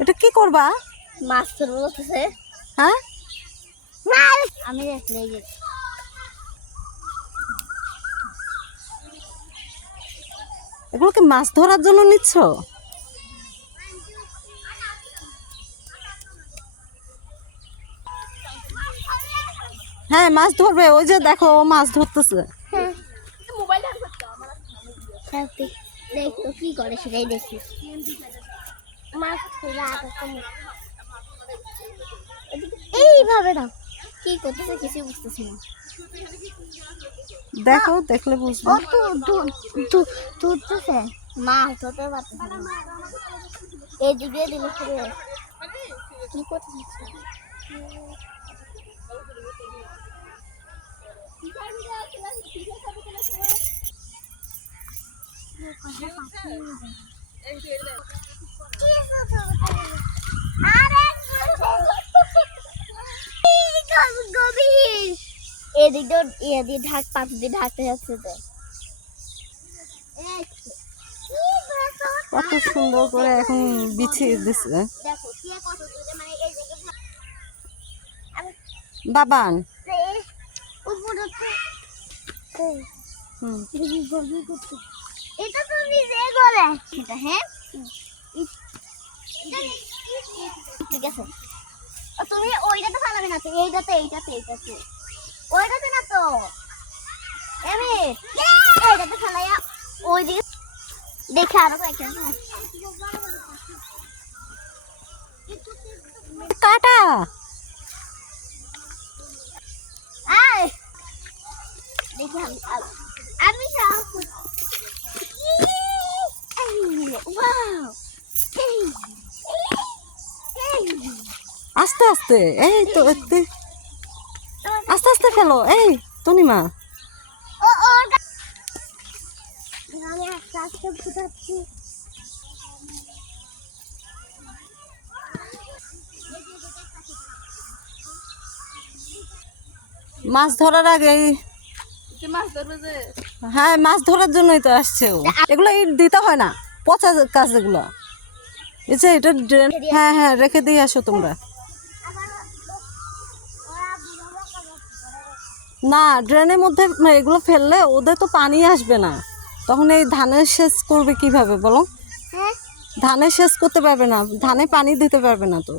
এটা কি করবা? মাছ ধরবো বলতেছে। হ্যাঁ আমি দেখলে এগুলোকে মাছ ধরার জন্য নিচ্ছ? হ্যাঁ মাছ ধরবে, ওই যে দেখো ও মাছ ধরতেছে। দেখো কি করে সেটাই দেখি। মাছ এইভাবে না কি করতেছে কিছু বুঝতেছি না। দেখো, দেখলে বুঝবো। তুলতেছে মাছ ধরতে পারতেছে না, এদিকে দিলে কি করতেছে। এদিকে এদিকে ঢাক পাশ দিয়ে ঢাকতে যাচ্ছে তো। কত সুন্দর করে এখন বিছিয়ে দিছে। বাবান এটা তো নিজে গলে এটা। হ্যাঁ ঠিক আছে, তুমি ওইটাতে ফালাবে না তো, এইটাতে এইটাতে এইটাতে ওইটাতে না তো। আমি এইটাতে ফালাইয়া ওই দিকে দেখে আরো কয়েকটা কাটা। আয় দেখি আমি আস্তে আস্তে, এই তো আস্তে আস্তে ফেলো। এই তনিমা আমি আস্তে আস্তে ফুটাচ্ছি। মাছ ধরার আগে, হ্যাঁ মাছ ধরার জন্যই তো আসছে ও। এগুলো ইট দিতে হয় না, পচা কাজ এগুলো। এই যে এটা ড্রেন, হ্যাঁ হ্যাঁ রেখে দিয়ে আসো তোমরা। না ড্রেনের মধ্যে এগুলো ফেললে ওদের তো পানি আসবে না, তখন এই ধানের সেচ করবে কিভাবে বলো? ধানের সেচ করতে পারবে না, ধানে পানি দিতে পারবে না তো।